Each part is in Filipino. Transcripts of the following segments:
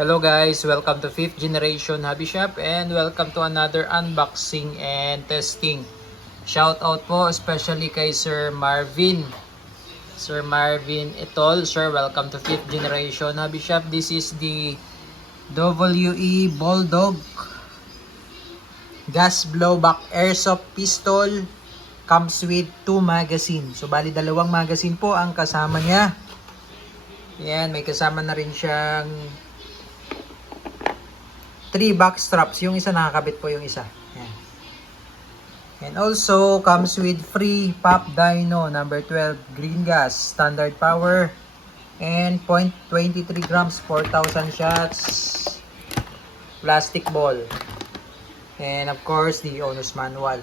Hello guys, welcome to 5th generation Hobby Shop and welcome to another unboxing and testing. Shout out po especially kay Sir Marvin. Sir Marvin Etol, sir, welcome to 5th generation Hobby Shop. This is the WE Bulldog gas blowback airsoft pistol. Comes with 2 magazine. So bali dalawang magazine po ang kasama niya. Yan, may kasama na rin siyang 3 back straps. Yung isa nakakabit po yung isa. Yan. And also comes with free pop dyno number 12 green gas, standard power, and 0.23 grams, 4,000 shots, plastic ball, and of course the owner's manual.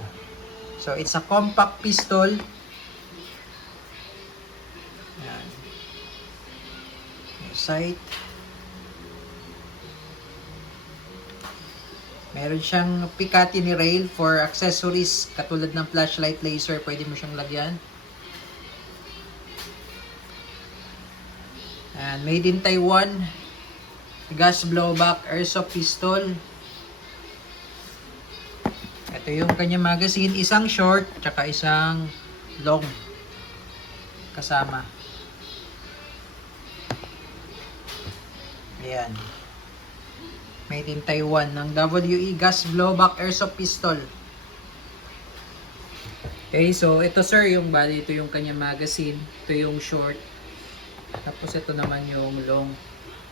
So it's a compact pistol. Yan. Sight. Meron siyang Picatinny rail for accessories katulad ng flashlight, laser, pwede mo siyang lagyan. And made in Taiwan, gas blowback airsoft pistol. Ito yung kanya magazine, isang short tsaka isang long kasama. Ayan. Made in Taiwan ng WE gas blowback airsoft pistol. Okay, so ito sir, yung bali, ito yung kanya magazine, ito yung short. Tapos ito naman yung long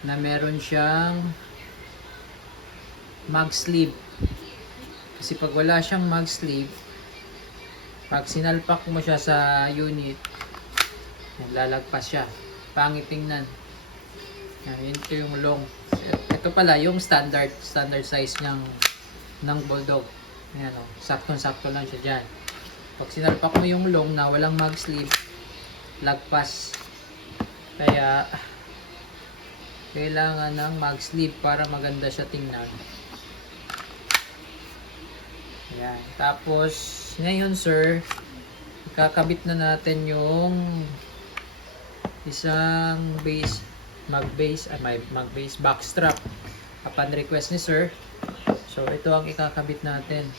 na meron siyang mag sleeve. Kasi pag wala siyang mag sleeve, pag sinalpak mo siya sa unit, naglalagpas siya. Pangit tingnan. Yan, ito yung long. Ito pala yung standard size ng Bulldog. Ayan o, saktong-sakto lang siya dyan. Pag sinalpak mo yung long na walang mag sleeve, lagpas. Kaya kailangan ng mag sleeve para maganda siya tingnan. Ayan. Tapos ngayon sir, kakabit na natin yung isang mag-base backstrap upon request ni sir. So ito ang ikakabit natin.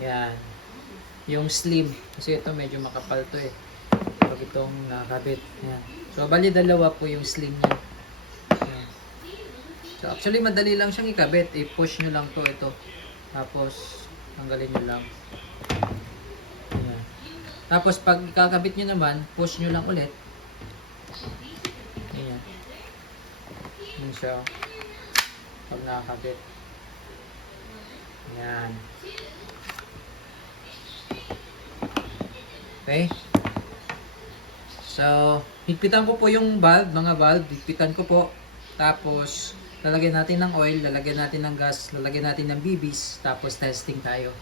Yan. Yung slim kasi ito medyo makapal to eh. Pag itong nakakabit. Yan. So bali dalawa po yung slim niya. Yan. So actually madali lang siyang ikabit. I-push nyo lang to ito. Tapos tanggalin nyo lang. Tapos pag kakabit nyo naman, push nyo lang ulit. Ayan. Ayan siya. Pag nakakabit. Ayan. Okay. So, higpitan ko po yung valve, mga valve. Higpitan ko po. Tapos, lalagyan natin ng oil, lalagyan natin ng gas, lalagyan natin ng BBs. Tapos, testing tayo.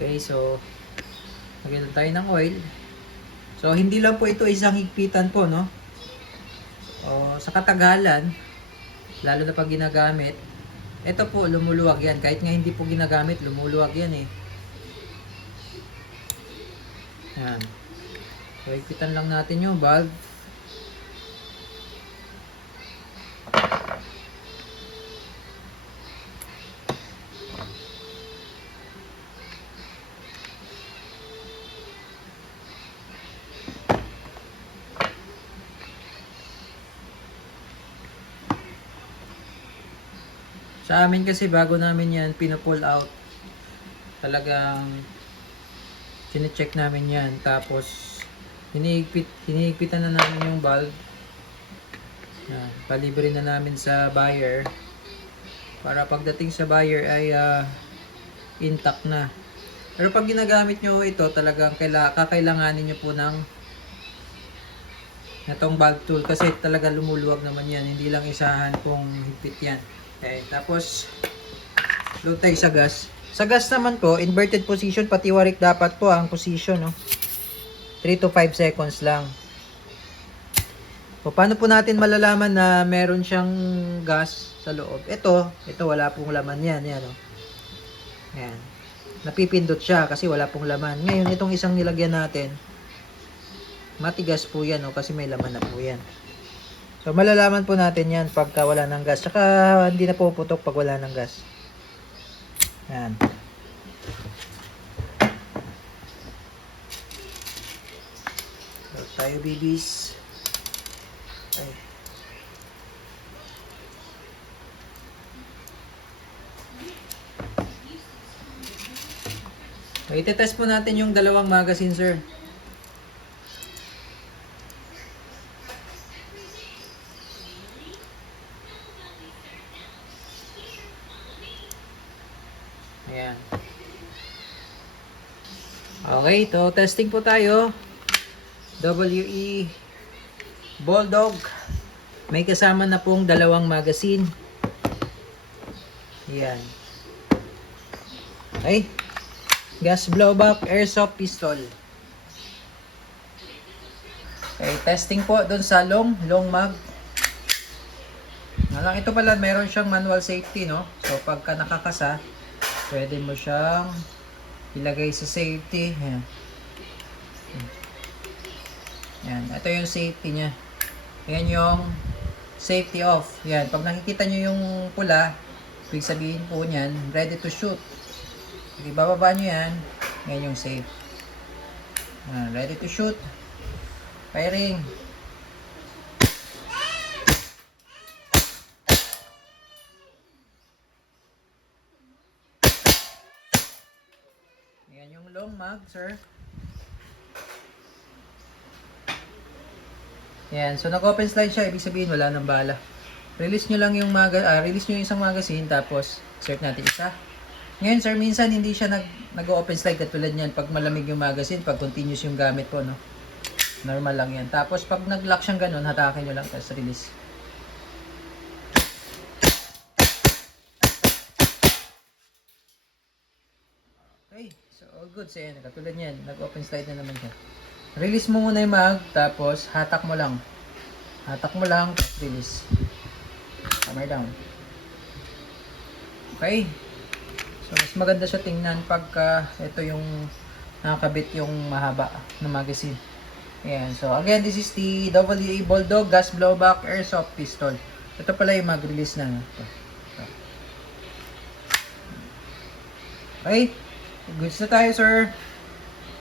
Okay, so lagyan tayo ng oil. So hindi lang po ito isang higpitan po, no? O sa katagalan, lalo na pag ginagamit, ito po lumuluwag yan. Kahit nga hindi po ginagamit, lumuluwag yan eh. Yan. So higpitan lang natin yung valve. Sa amin kasi bago namin yan pina-pull out, talagang chine-check namin yan. Tapos hinihigpitan na namin yung valve. Yan, palibre na namin sa buyer para pagdating sa buyer ay intact na. Pero pag ginagamit nyo ito, talagang kakailanganin nyo po ng itong valve tool kasi talaga lumuluwag naman yan. Hindi lang isahan kung higpit yan. Okay, tapos load tayo sa gas. Sa gas naman po, inverted position, pati warik dapat po ang position, no? 3 to 5 seconds lang. O, paano po natin malalaman na meron siyang gas sa loob? Ito wala pong laman yan, yan, no? Yan. napipindot siya kasi wala pong laman. Ngayon, itong isang nilagyan natin, matigas po yan, oh, kasi may laman na po yan. So, malalaman po natin yan pagka wala ng gas. Tsaka, hindi na puputok pag wala ng gas. Yan. So, tayo, babies. Ay. So, itetest po natin yung dalawang magazine, sir. Ayan. Okay, so testing po tayo. WE Bulldog. May kasama na pong dalawang magazine. Ayan. Okay. Gas blowback airsoft pistol. Okay, testing po doon sa long mag. Ito pala, meron siyang manual safety, no? So, pagka nakakasa, pwede mo siyang ilagay sa safety. Ayan. Yan. Ito yung safety niya. Yan yung safety off. Yan. Pag nakikita nyo yung pula, ibig sabihin po niyan, ready to shoot. Sige, bababa nyo yan. Yan yung safe. Ready to shoot. Firing. Yan yung long mag, sir. Yan. So, nag-open slide siya. Ibig sabihin, wala nang bala. Release nyo lang yung release nyo yung isang magazine. Tapos, insert natin isa. Ngayon, sir, minsan hindi siya nag-open slide katulad niyan. Pag malamig yung magazine, pag continuous yung gamit po, no? Normal lang yan. Tapos, pag nag-lock siyang ganun, hatakin nyo lang. Tapos, release. Okay. So, all good. So, yan. Katulad niyan. Nag-open slide na naman siya. Release mo muna yung mag. Tapos, hatak mo lang. Hatak mo lang. Tapos, release. Hammer down. Okay. So, mas maganda siya tingnan pagka ito yung nakakabit yung mahaba na magazine. Ayan. So, again, this is the WE Bulldog Gas Blowback Airsoft Pistol. Ito pala yung mag-release na. Okay. Goods na tayo, sir.